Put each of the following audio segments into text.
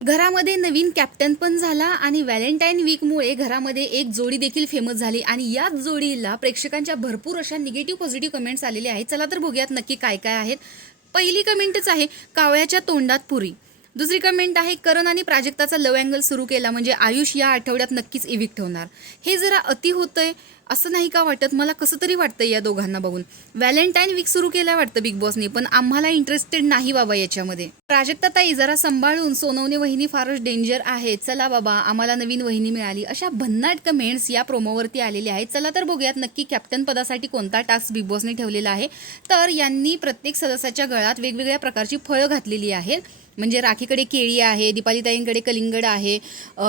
घरामध्ये नवीन कॅप्टन पण झाला आणि व्हॅलेंटाईन वीकमुळे घरामध्ये एक जोडी देखील फेमस झाली आणि याच जोडीला प्रेक्षकांच्या भरपूर अशा निगेटिव्ह पॉझिटिव्ह कमेंट्स आलेले आहेत. चला तर बघूयात नक्की काय काय आहेत. पहिली कमेंटच आहे, कावळ्याच्या तोंडात पुरी. दुसरी कमेंट आहे, करण आणि प्राजक्ताचा लव्ह अँगल सुरू केला म्हणजे आयुष या आठवड्यात नक्कीच इविक्ट होणार. हे जरा अति होतंय असं नाही का वाटत? मला कसं तरी वाटतं या दोघांना बघून. व्हॅलेंटाईन वीक सुरू केलं वाटतं बिग बॉसने, पण आम्हाला इंटरेस्टेड नाही बाबा याच्यामध्ये. प्राजक्ता ताई जरा सांभाळून, सोनवणे वहिनी फारच डेंजर आहे, चला बाबा आम्हाला नवीन वहिनी मिळाली, अशा भन्नाट कमेंट्स या प्रोमोवरती आलेल्या आहेत. चला तर बघूयात नक्की कॅप्टन पदासाठी कोणता टास्क बिग बॉसने ठेवलेला आहे. तर यांनी प्रत्येक सदस्याच्या गळ्यात वेगवेगळ्या प्रकारची फळं घातलेली आहेत. म्हणजे राखीकडे केळी आहे, दीपालीताईंकडे कलिंगड आहे,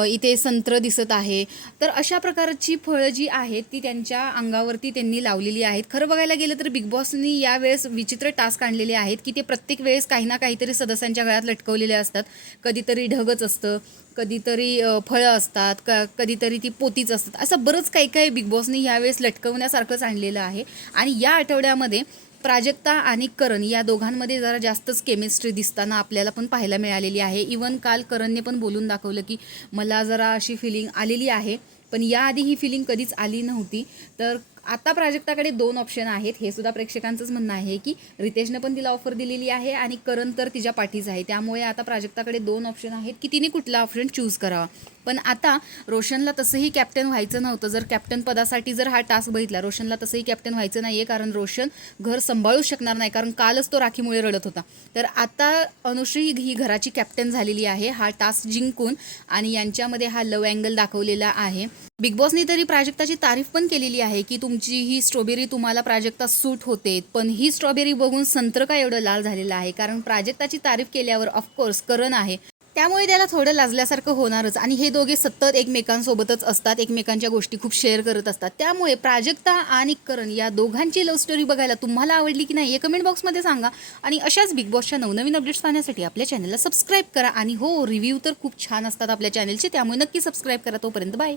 इथे संत्र दिसत आहे. तर अशा प्रकारची फळं जी आहेत ती त्यांच्या अंगावरती त्यांनी लावलेली आहेत. खरं बघायला गेलं तर बिग बॉसनी यावेळेस विचित्र टास्क आणलेले आहेत की ते प्रत्येक वेळेस काही ना काहीतरी सदस्यांच्या गळ्यात लटकवलेले असतात. कधीतरी ढगच असतं, कधीतरी फळं असतात, कधीतरी ती पोतीच असतात. असं बरंच काही काही बिग बॉसनी यावेळेस लटकवण्यासारखंच आणलेलं आहे. आणि या आठवड्यामध्ये प्राजक्ता आणि करण या दोघांमध्ये जरा जास्तच केमिस्ट्री दिसताना आपल्याला पण पाहायला मिळालेली आहे. इवन काल करणने पण बोलून दाखवलं की मला जरा अशी फिलिंग आलेली आहे, पण याआधी ही फिलिंग कधीच आली नव्हती. तर आता प्राजक्ताकडे 2 ऑप्शन आहेत. हे सुद्धा प्रेक्षकांचंच म्हणणं आहे की रितेशनं पण तिला ऑफर दिलेली आहे आणि करण तर तिच्या पाठीच आहे. त्यामुळे आता प्राजक्ताकडे 2 ऑप्शन आहेत की तिने कुठला ऑप्शन चूज करावा. पण आता रोशनला तसंही कॅप्टन व्हायचं नव्हतं. जर कॅप्टन पदासाठी जर हा टास्क बघितला, रोशनला तसंही कॅप्टन व्हायचं नाही आहे, कारण रोशन घर सांभाळू शकणार नाही, कारण कालच तो राखीमुळे रडत होता. तर आता अनुश्री ही घराची कॅप्टन झालेली आहे हा टास्क जिंकून, आणि यांच्यामध्ये हा लव्ह अँगल दाखवलेला आहे. बिग बॉसनी तरी प्राजक्ताची तारीफ पण केलेली आहे की तुमची ही स्ट्रॉबेरी तुम्हाला प्राजक्ता सूट होते. पण ही स्ट्रॉबेरी बघून संत्र का एवढं लाल झालेलं आहे? कारण प्राजक्ताची तारीफ केल्यावर ऑफकोर्स करण आहे, त्यामुळे त्याला थोडं लाजल्यासारखं होणारच. आणि हे दोघे सतत एकमेकांसोबतच असतात, एकमेकांच्या गोष्टी खूप शेअर करत असतात. त्यामुळे प्राजक्ता आणि करण या दोघांची लव्ह स्टोरी बघायला तुम्हाला आवडली की नाही हे कमेंट बॉक्समध्ये सांगा. आणि अशाच बिग बॉसच्या नवनवीन अपडेट्स पाहण्यासाठी आपल्या चॅनलला सबस्क्राईब करा. आणि हो, रिव्ह्यू तर खूप छान असतात आपल्या चॅनलचे, त्यामुळे नक्की सबस्क्राईब करा. तोपर्यंत बाय.